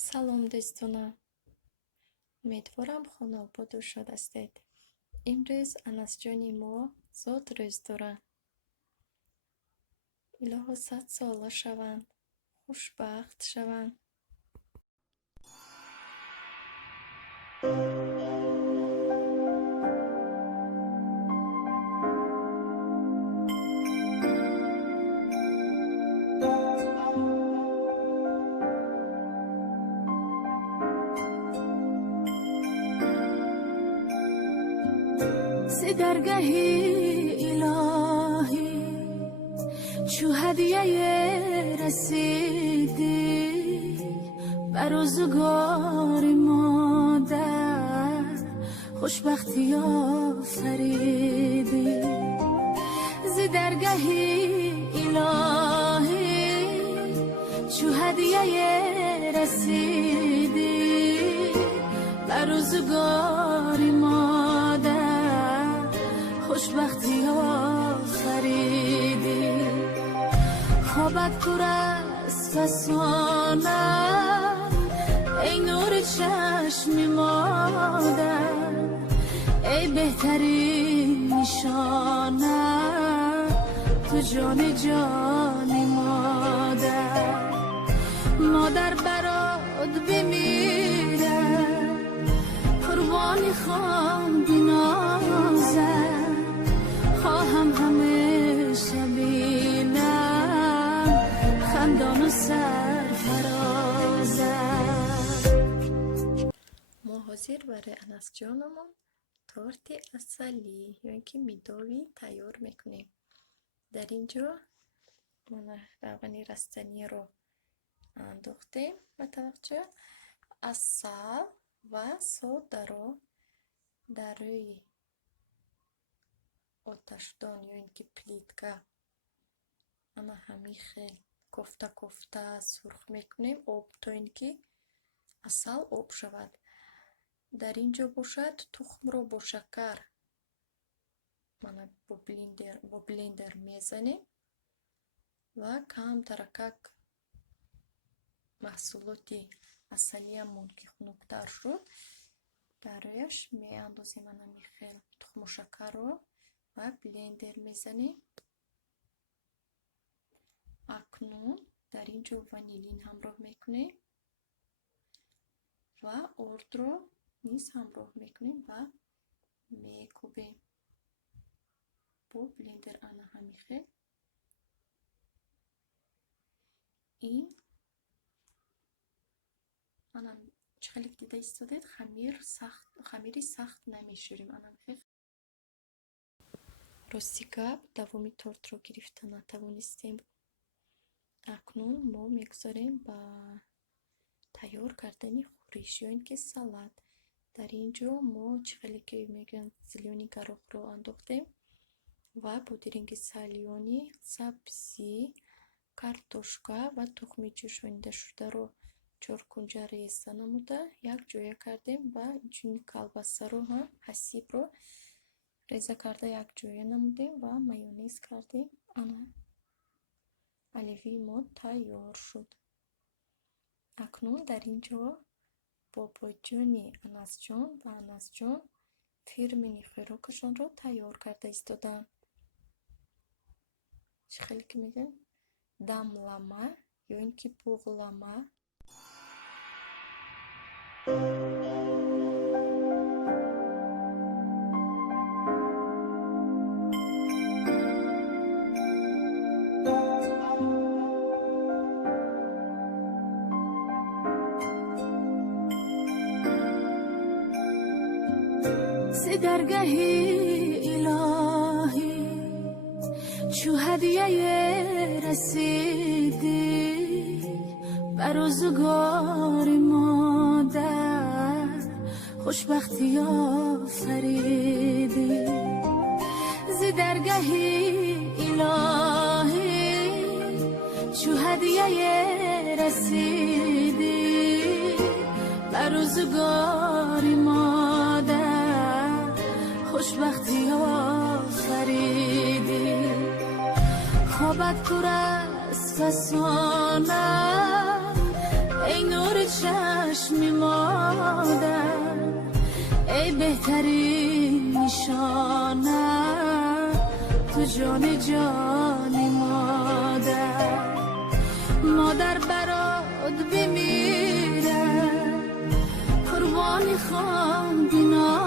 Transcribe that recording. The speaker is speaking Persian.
салом дӯстона, умедворам хонободу шод ҳастед. Имрӯз анасҷони мо зод рӯз дорад. Илоҳо 100 сола шаванд, хушбахт шаванд. درگاهی الهی چو هدیه رسیدی بر روزگار مادر خوشبختی آفریدی ز درگاهی الهی چو هدیه رسیدی بر روزگار مادر خوشبختی آفریدی خوابت پر از فسانت ای نور چشم مادر ای بهترین نشانت تو جان مادر برات بمیره قربانی خوام بنازم خواهم همیشه بینم خندان و سرفرازم. ما حاضر برای انسجانمون تورت اصلی یا اینکه میدوی تیار میکنیم. در اینجا من روغن رستنی رو انداختیم و طبقچه عسل و سودا رو در روی آتشدان یا اینکه پلیتکا اما همین خیلی کوفته سرخ میکنیم آب تا اینکه عسل آب شود. در اینجا باشد تخم رو با شکر من با بلندر میزنیم و کم ترکک محصولاتی اصلیمون که خنک‌تر شد برایش میاندازیم همین خیلی تخم و شکر رو و بلندر میزنیم. اکنون در اینجا وانیلین همراه میکنیم و آرد رو نیز همراه میکنیم و میکوبیم با بلندر انا همیخه. این انا چخلی دیده ایستادید خمیری سخت نمیشوریم. انا راستی دومی تورت رو گرفته نتوانستیم. اکنون ما میگذاریم با تیار کردن خورش یا اینکه سالاد. در اینجا ما چخلی که میگن زلیونی گروه رو انداختیم و پودرینگ سالیونی، سبزی، کارتوشکا و تخم جوشانده شده رو 4 کنجا ریزه نموده یک جویا کردیم و اینجوری کلباسه رو هم حسیب رو ریزه کرده یک جویا نمودیم و مایونیز کردیم. انا оливий ما تیار شد. اکنون در اینجا باباجانی انسجان و انسجان فیرمینی خوراکشان رو تیار کرده ایستادن. چه خیلی که میگن دملama یا اینکه بوغلama. درگاهی الهی چو هدیه رسیدی بر روزگار مادر خوشبختی آفریدی ز درگاهی الهی چو هدیه رسیدی بر روزگار مادر خوشبختی آفریدی خوابت پر از فسانت ای نور چشم چشم مادر ای بهترین نشانه تو جان جانی مادر مادر برات بمیره قربانی خواندینا